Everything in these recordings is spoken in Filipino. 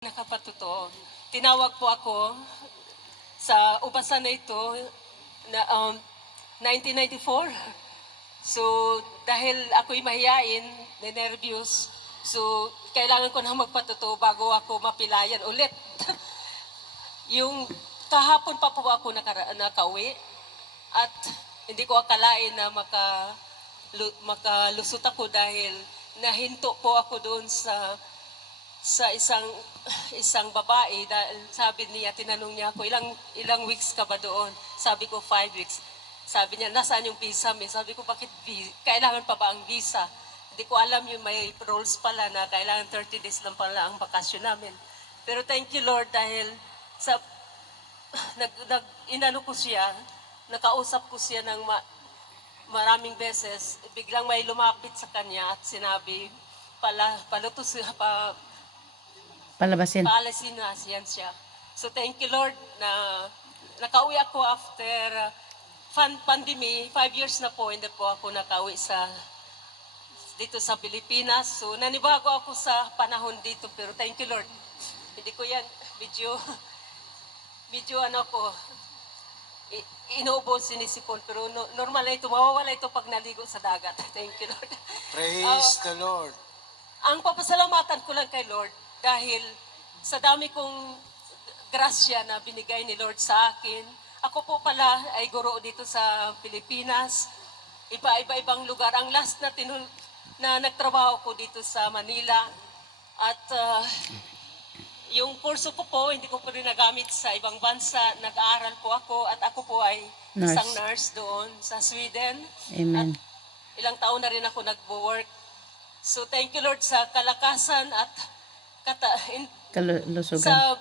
nakapatuto. Tinawag po ako sa ubasan na ito na um, 1994. So, dahil ako'y mahiyain, nervous, so kailangan ko na magpatuto bago ako mapilayan ulit. yung kahapon pa po ako nakara- nakauwi at hindi ko akalain na maka, lu- makalusot ako dahil nahinto po ako doon sa sa isang isang babae dahil sabi niya tinanong niya ako ilang ilang weeks ka ba doon? Sabi ko five weeks. Sabi niya nasaan yung visa mo? Sabi ko bakit kailangan pa ba ang visa? Hindi ko alam yung may rules pala na kailangan 30 days lang pala ang bakasyon namin. Pero thank you Lord dahil sa nag, nag inano ko siya nakausap ko siya ng ma, maraming beses biglang may lumapit sa kanya at sinabi pala palutos pa Palabasin. paalisin na siyan siya. So thank you Lord na nakauwi ako after uh, fan pandemic. Five years na po, hindi po ako nakauwi sa dito sa Pilipinas. So nanibago ako sa panahon dito pero thank you Lord. Hindi ko yan medyo medyo ano ko inuubo sinisipon pero no, normal na ito mawawala ito pag naligo sa dagat. Thank you Lord. Praise the Lord. Ang papasalamatan ko lang kay Lord dahil sa dami kong grasya na binigay ni Lord sa akin. Ako po pala ay guro dito sa Pilipinas. Iba-iba-ibang lugar. Ang last na, tinul- na nagtrabaho ko dito sa Manila. At ah, yung kurso ko po, hindi ko po rin nagamit sa ibang bansa. Nag-aaral po ako at ako po ay Nurse. isang nurse doon sa Sweden Amen. ilang taon na rin ako nagwo-work. So thank you Lord sa kalakasan at kata, in, Kalusugan. sa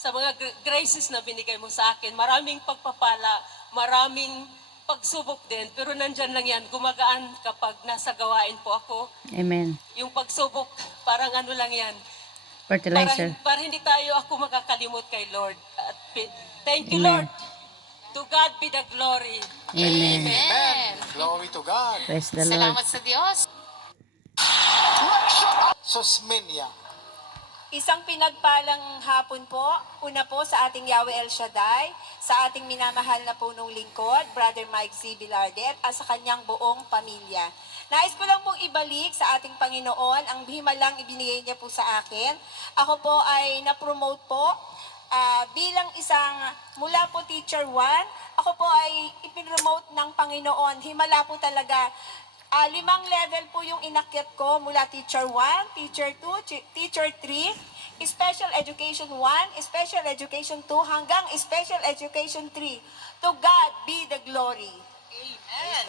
sa mga gr- graces na binigay mo sa akin. Maraming pagpapala, maraming pagsubok din. Pero nandyan lang yan, gumagaan kapag nasa gawain po ako. Amen. Yung pagsubok, parang ano lang yan. Para, Fertilizer. para hindi tayo ako makakalimot kay Lord. At, thank you Amen. Lord. To God be the glory. Amen. Amen. Glory to God. Praise the Lord. Salamat sa Diyos. Sosmenia. Isang pinagpalang hapon po, una po sa ating Yahweh El Shaddai, sa ating minamahal na punong lingkod, Brother Mike Z. Bilardet, at sa kanyang buong pamilya. Nais ko lang pong ibalik sa ating Panginoon ang himalang ibinigay niya po sa akin. Ako po ay na-promote po ah, bilang isang mula po teacher 1, ako po ay ipinromote ng Panginoon. Himala po talaga Ah, limang level po yung inakyat ko mula teacher 1, teacher 2, chi- teacher 3, special education 1, special education 2, hanggang special education 3. To God be the glory. Amen.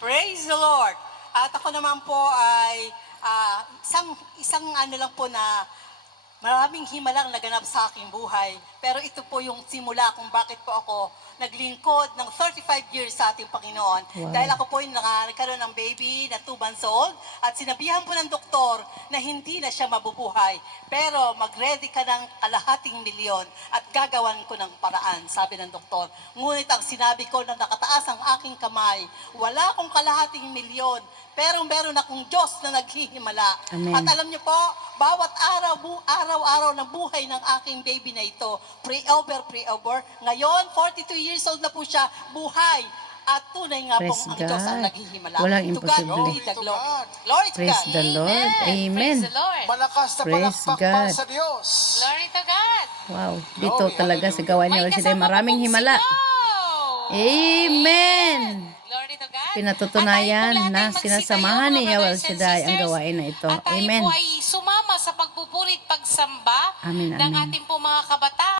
Praise the Lord. At ako naman po ay ah, isang isang ano lang po na maraming himalang naganap sa aking buhay. Pero ito po yung simula kung bakit po ako naglingkod ng 35 years sa ating Panginoon. Wow. Dahil ako po yung nagkaroon ng baby na 2 months old at sinabihan po ng doktor na hindi na siya mabubuhay. Pero mag-ready ka ng kalahating milyon at gagawan ko ng paraan, sabi ng doktor. Ngunit ang sinabi ko na nakataas ang aking kamay, wala akong kalahating milyon, pero meron akong Diyos na naghihimala. Amen. At alam niyo po, bawat araw, bu- araw-araw ng buhay ng aking baby na ito, pre-over, pre-over, ngayon, 42 years old na po siya, buhay. At tunay nga Praise pong ang Diyos ang God. naghihimala. Walang To God imposible. be the glory. Glory to Praise God. the Lord. Amen. Praise the Lord. Malakas na Praise palakpak God. para sa Diyos. Glory to God. Wow. Dito Glory, talaga sa gawa niya. May Sila kasama maraming pong himala. sigaw. Amen. Glory to God. Pinatutunayan At tayo po na lahat ay sinasamahan magsitayo, ni mga Yahweh brothers and Shaddai ang sisters. gawain na ito. At tayo Amen. po ay pagsamba Amen, ng amen. ating po mga kabataan.